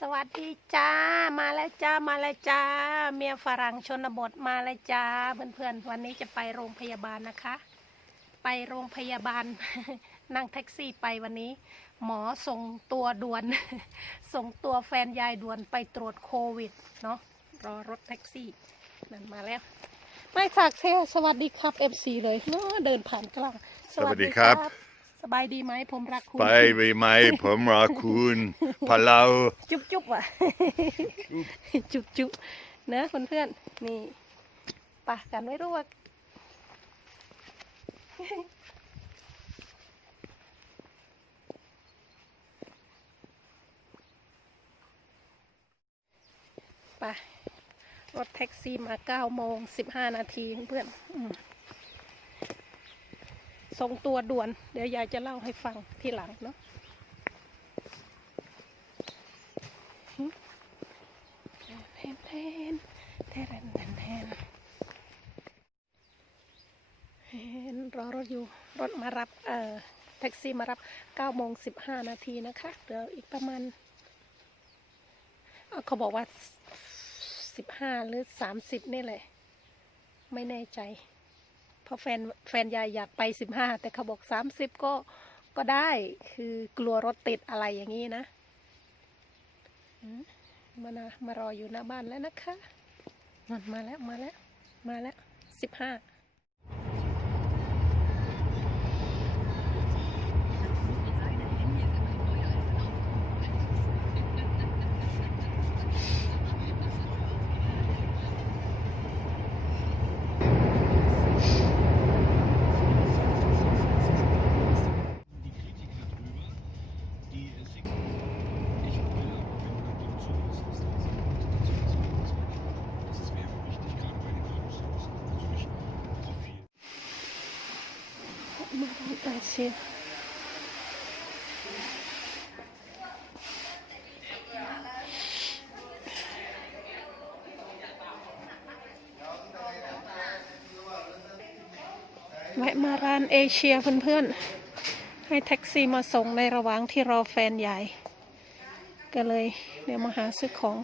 สวัสดีจ้า มาแล้วจ้า มาแล้วจ้า เมียฝรั่งชนบทมาแล้วจ้า เพื่อนๆ วันนี้จะไปโรงพยาบาลนะคะ ไปโรงพยาบาล นั่งแท็กซี่ไปวันนี้ หมอส่งตัวด่วน ส่งตัวแฟนยายด่วนไปตรวจโควิด เนาะรอรถแท็กซี่นั่นมาแล้ว ไม่ฝากเซลสวัสดีครับ FC เลยเนาะเดินผ่านกลาง สวัสดีครับ สบายดีไหมผมรักคุณ ไปไปไหมผมรอคุณพะเราจุ๊บจุ๊บอะ จุ๊บจุ๊บเนอะเพื่อนๆนี่ปะกันไม่รู้ว่าไปรถแท็กซี่มาเก้าโมงสิบห้านาทีเพื่อนๆ ส่งตัวด่วน เดี๋ยวยายจะเล่าให้ฟังทีหลังเนาะแทนแทนแทนแทนแทนเห็นรอรถอยู่ รถมารับ เอ่อ แท็กซี่มารับ9โมง15 นาทีนะคะ เดี๋ยวอีกประมาณเอ่อเขาบอกว่า 15 หรือ 30 นี่แหละ ไม่แน่ใจ เพราะแฟนแฟนยายอยากไปสิบห้าแต่เขาบอกสามสิบก็ก็ได้คือกลัวรถติดอะไรอย่างนี้นะมานะมารออยู่หน้าบ้านแล้วนะคะ มาแล้วมาแล้ว มาแล้วสิบห้า แวะมาร้านเอเชียเพื่อนๆ ให้แท็กซี่มาส่งในระหว่างที่รอแฟนใหญ่ ก็เลยเดี๋ยวมาหาซื้อของ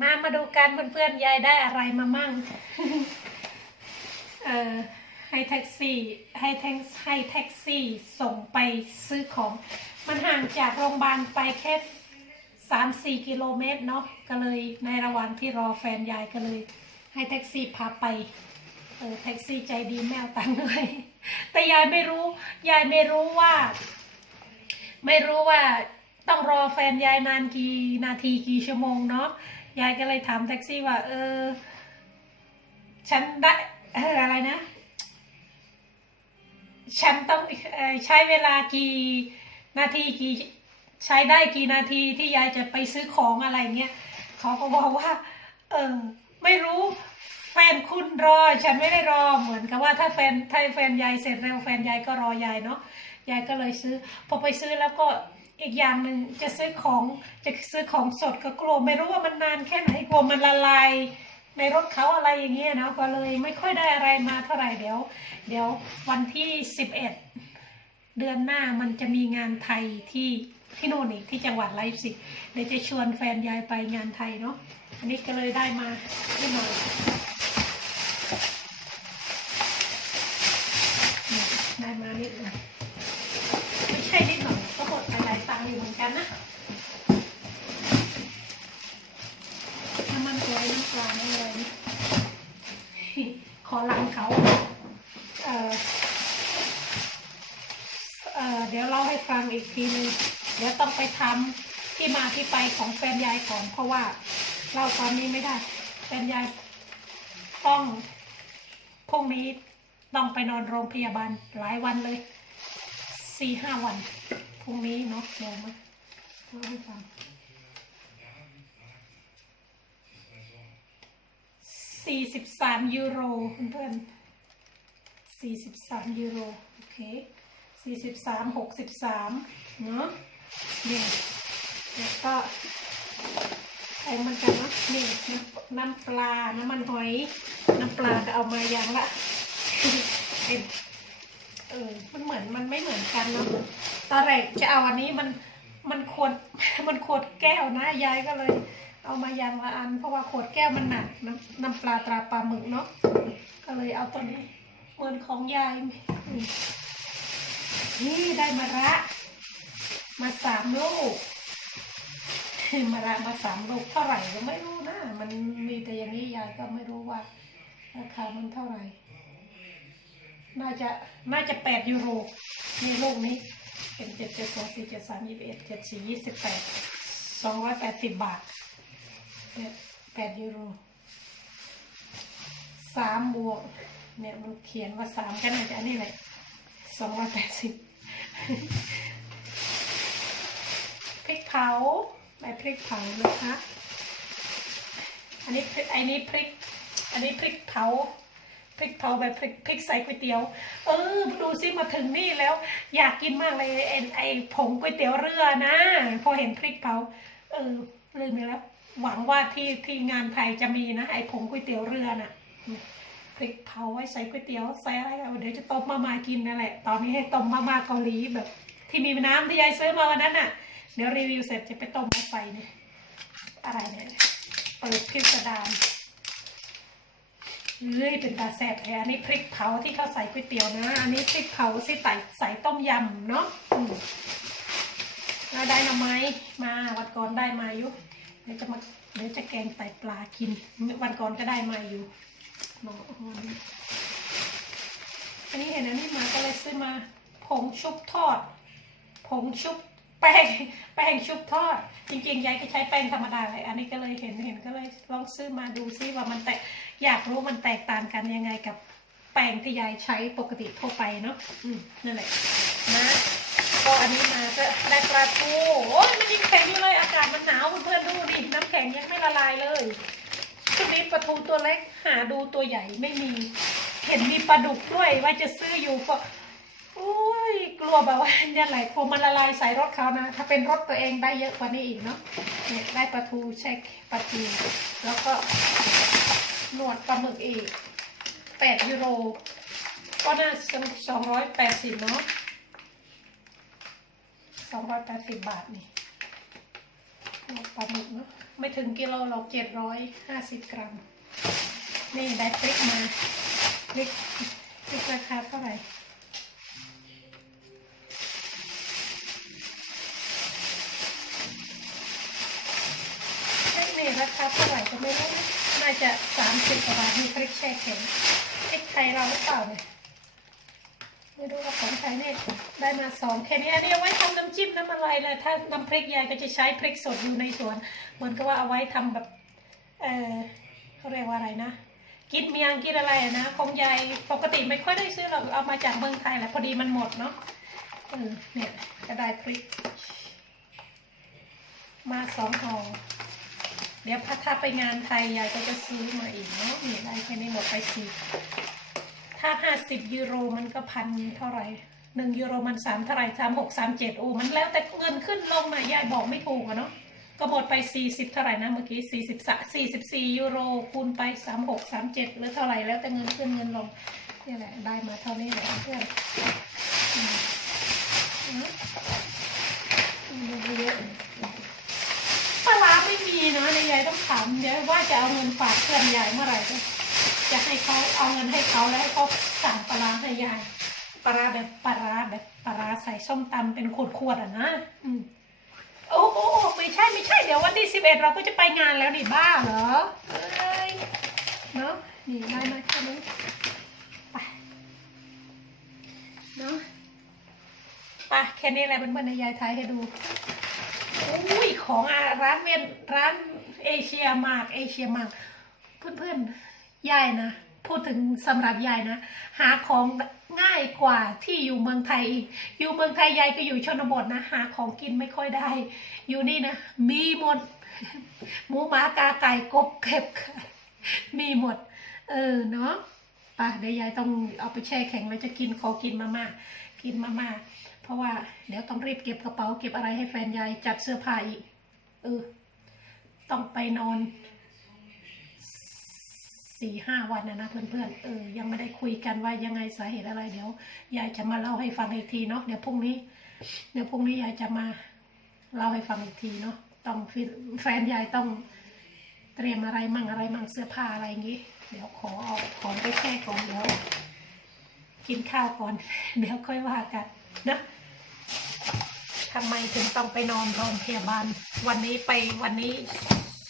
มามาดูกันเพื่อนๆยายได้อะไรมามั่ง เอ่อให้แท็กซี่ให้แท็กให้แท็กซี่ส่งไปซื้อของ มันห่างจากโรงพยาบาลไปแค่สามสี่กิโลเมตรเนาะก็เลยในระหว่างที่รอแฟนยายก็เลย ให้แท็กซี่พาไปเออแท็กซี่ใจดีไม่เอาตังค์ด้วยแต่ยายไม่รู้ยายไม่รู้ว่า ไม่รู้ว่าต้องรอแฟนยายนานกี่นาทีกี่ชั่วโมงเนาะ ยายก็เลยถามแท็กซี่ว่า เออ ฉันได้เอออะไรนะ ฉันต้องออใช้เวลากี่นาทีกี่ใช้ได้กี่นาทีที่ยายจะไปซื้อของอะไรเงี้ยเขาก็บอกว่า เออ ไม่รู้แฟนคุณรอ ฉันไม่ได้รอเหมือนกับว่าถ้าแฟนถ้าแฟนยายเสร็จเร็วแฟนยายก็รอยายเนาะยายก็เลยซื้อ พอไปซื้อแล้วก็ อีกอย่างหนึ่งจะซื้อของจะซื้อของสดก็กลัวไม่รู้ว่ามันนานแค่ไหนกลัวมันละลายในรถเขาอะไรอย่างเงี้ยนะก็เลยไม่ค่อยได้อะไรมาเท่าไหร่เดี๋ยว เดี๋ยววันที่สิบเอ็ดเดือนหน้ามันจะมีงานไทยที่ที่โน่นอีกที่จังหวัดไลฟ์สิเดี๋ยวจะชวนแฟนยายไปงานไทยเนาะอันนี้ก็เลยได้มาที่หน่อยได้มานิดหน่อยไม่ใช่นิดหน่อย อยู่เหมือนกันนะน้ำมันตัวน้ำปลาไม่อะไรนี่ขอหลังเขาเออเออเดี๋ยวเล่าให้ฟังอีกทีนึงเดี๋ยวต้องไปทำที่มาที่ไปของแฟนยายก่อนเพราะว่าเล่าตอนนี้ไม่ได้แฟนยายต้องพรุ่งนี้ต้องไปนอนโรงพยาบาลหลายวันเลยสี่ห้าวัน พรุ่งนี้เนาะเดี๋ยวมาเล่าให้ฟังสี่สิบสามยูโรเพื่อนสี่สิบสามยูโร โอเคสี่สิบสามหกสิบสามเนาะเนี่ยแล้วก็แพงมันกันนะนี่น้ำน้ำปลา น้ำมันหอย น้ำปลาก็เอามาอย่างละเออมันเหมือนมันไม่เหมือนกันเนาะ ตอนแรกจะเอาอันนี้มันมันขวดมันขวดแก้วนะยายก็เลย เอามาอย่างละอัน เพราะว่าขวดแก้วมันหนักน้ำน้ำปลาตราปลาหมึกเนาะก็เลยเอาตัวนี้เหมือนของยายนี่ได้มะระ มาสามลูกมะระมาสามลูกเท่าไหร่ก็ไม่รู้นะมันมีแต่อย่างนี้ยายก็ไม่รู้ว่าราคามันเท่าไหร่ น่าจะน่าจะแปดยูโรในลูกนี้ เป็นเจ็ดเจ็ดสองสี่เจ็ดสามยี่สิบเอ็ดเจ็ดสี่ยี่สิบแปดสองร้อยแปดสิบบาทแปดยูโรสามบวกเนี่ยมันเขียนว่าสามก็น่าจะอันนี้แหละสองร้อยแปดสิบพริกเผาใบพริกเผานะคะ อันนี้อันนี้พริก อันนี้พริกเผา พริกเผาแบบพริกใส่ก๋วยเตี๋ยว เออดูสิมาถึงนี่แล้ว อยากกินมากเลยไอ้ไอ้ผงก๋วยเตี๋ยวเรือนะ พอเห็นพริกเผา เออลืมไปแล้ว หวังว่าที่ที่งานไทยจะมีนะไอ้ผงก๋วยเตี๋ยวเรือน่ะพริกเผาไว้ใส่ก๋วยเตี๋ยวใส่อะไรเอาเดี๋ยวจะต้มมามากินนั่นแหละ ตอนนี้ให้ต้มมามาเกาหลีแบบ ที่มีน้ำที่ยายซื้อมาวันนั้นน่ะ เดี๋ยวรีวิวเสร็จจะไปต้มมาใส่เนี่ยอะไรเนี่ยเปิดพิสดาร เฮ้ยเป็นตาแสบแท้อันนี้พริกเผาที่เขาใส่ก๋วยเตี๋ยวนะ อันนี้พริกเผาที่ใส่ใส่ต้มยำเนาะแล้วได้หน่อไม้มาวันก่อนได้มาอยู่เดี๋ยวจะมาเดี๋ยวจะแกงไตปลากิน วันก่อนก็ได้มาอยู่หมออันนี้เห็นอันนี้มาก็เลยซื้อมาผงชุบทอด ผงชุบ แป้งแป้งชุบทอด จริงๆยายก็ใช้แป้งธรรมดาเลยอันนี้ก็เลยเห็นเห็นก็เลยลองซื้อมาดูซิว่ามันแตกอยากรู้มันแตกต่างกันยังไงกับแป้งที่ยายใช้ปกติทั่วไปเนาะอืมนั่นแหละนะก็อันนี้มาก็ได้ปลาทูโอ้ยมันยังแข็งอยู่เลยอากาศมันหนาวเพื่อนๆดูดิน้ำแข็งยังไม่ละลายเลยชุดนี้ปลาทูตัวเล็กหาดูตัวใหญ่ไม่มี เห็นมีปลาดุกด้วยว่าจะซื้ออยู่ก็ อุ้ยกลัวแบบว่าเนี่ยไหลพอมันละลายใส่รถเขานะ ถ้าเป็นรถตัวเองได้เยอะกว่านี้อีกเนาะเนี่ยได้ปลาทูเช็คปลาทูแล้วก็หนวดปลาหมึกอีกแปดยูโร ก็น่าสองร้อยแปดสิบเนาะสองร้อยแปดสิบบาทนี่หนวดปลาหมึกเนาะไม่ถึงกิโลหรอกเจ็ดร้อยห้าสิบกรัม นี่ได้พริกมาพริกพริกราคาเท่าไหร่ ไม่รู้นะน่าจะสามสิบกว่าบาทมีพริกแช่แข็งพริกไทยเราหรือเปล่าเนี่ยไม่รู้ว่าของไทยเนี่ยได้มาสองแค่นี้อันนี้เอาไว้ทำน้ำจิ้มน้ำอะไรเลยถ้าน้ำพริกยายก็จะใช้พริกสดอยู่ในสวนเหมือนกับว่าเอาไว้ทำแบบเออเขาเรียกว่าอะไรนะกินเมียงกินอะไรนะของยายปกติไม่ค่อยได้ซื้อหรอกเอามาจากเมืองไทยแหละพอดีมันหมดเนาะเออเนี่ยก็ได้พริก มาสองห่อ เดี๋ยวถ้าไปงานไทยยายก็จะซื้อมาอีกเนาะนี่ได้แค่นี้หมดไปสี่ถ้าห้าสิบยูโรมันก็พันเท่าไหร่หนึ่งยูโรมันสามเท่าไหร่สามหกสามเจ็ดโอ้มันแล้วแต่เงินขึ้นลงนะยายบอกไม่ถูกอะเนาะก็หมดไปสี่สิบเท่าไหร่นะเมื่อกี้สี่สิบสี่สิบสี่ยูโรคูณไปสามหกสามเจ็ดหรือเท่าไหร่แล้วแต่เงินขึ้นเงินลงนี่แหละได้มาเท่านี้แหละเพื่อนเยอะ มีนะในยายต้องถามเดี๋ยวว่าจะเอาเงินฝากเพื่อนยายเมื่อไหร่จะให้เขาเอาเงินให้เขาแล้วให้เขาสั่งปลาร้าให้ยายปลาร้าแบบปลาร้าแบบปลาร้าใส่ส้มตำเป็นขวดๆอะนะอืมโอ้โอ้โอ้ไม่ใช่ไม่ใช่เดี๋ยววันที่สิบเอ็ดเราก็จะไปงานแล้วนี่บ้าเหรอเอ้ยเนาะนี่ได้มาแค่นี้ไปเนาะไปแค่นี้แหละเพื่อนๆในยายไทยให้ดู ของอร้านเวียนร้านเอเชียมากเอเชียมากเพื่อนๆยายนะ พูดถึงสำหรับยายนะ หาของง่ายกว่าที่อยู่เมืองไทยอีก อยู่เมืองไทยยายก็อยู่ชนบทนะ หาของกินไม่ค่อยได้ อยู่นี่นะ มีหมด หมูหมากาไก่กบเข็บ มีหมด เออเนาะป่ะเดี๋ยวยายต้องเอาไปแช่แข็งแล้วจะกินขอกินมาม่ากินมาม่าเพราะว่าเดี๋ยวต้องรีบเก็บกระเป๋าเก็บอะไรให้แฟนยายจัดเสื้อผ้าอีก เออ ต้องไปนอนสี่ห้าวันนะนะเพื่อนๆเออยังไม่ได้คุยกันว่ายังไงสาเหตุอะไรเดี๋ยวยายจะมาเล่าให้ฟังอีกทีเนาะเดี๋ยวพรุ่งนี้ เดี๋ยวพรุ่งนี้ยายจะมาเล่าให้ฟังอีกทีเนาะต้องแฟนยายต้องเตรียมอะไรมั่งอะไรมั่งเสื้อผ้าอะไรอย่างงี้ เดี๋ยวขอเอาของไปแช่ก่อนเดี๋ยวกินข้าวก่อน เดี๋ยวค่อยว่ากันนะ ทำไมถึงต้องไปนอนโรงพยาบาล วันนี้ไปวันนี้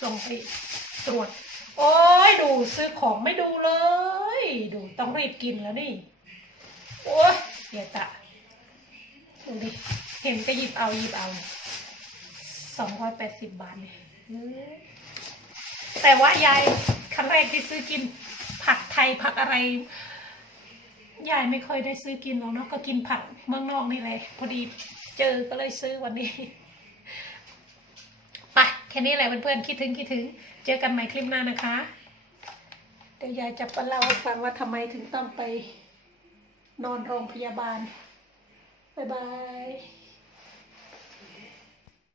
ส่งไปตรวจ โอ้ยดูซื้อของไม่ดูเลย ดูต้องรีบกินแล้วนี่ โอ้ยเดี๋ยวตะดูดิเห็นก็หยิบเอาหยิบเอาสองร้อยแปดสิบบาทเนี่ยแต่ว่ายายครั้งแรกที่ซื้อกิน ผักไทยผักอะไรยายไม่ค่อยได้ซื้อกินหรอกเนาะก็กินผักเมืองนอกนี่แหละพอดี เจอก็เลยซื้อวันนี้ไปแค่นี้แหละเพื่อนๆคิดถึงคิดถึง เจอกันใหม่คลิปหน้านะคะเดี๋ยวยายจะมาเล่าให้ฟังว่าทำไมถึงต้องไปนอนโรงพยาบาล บ๊ายบาย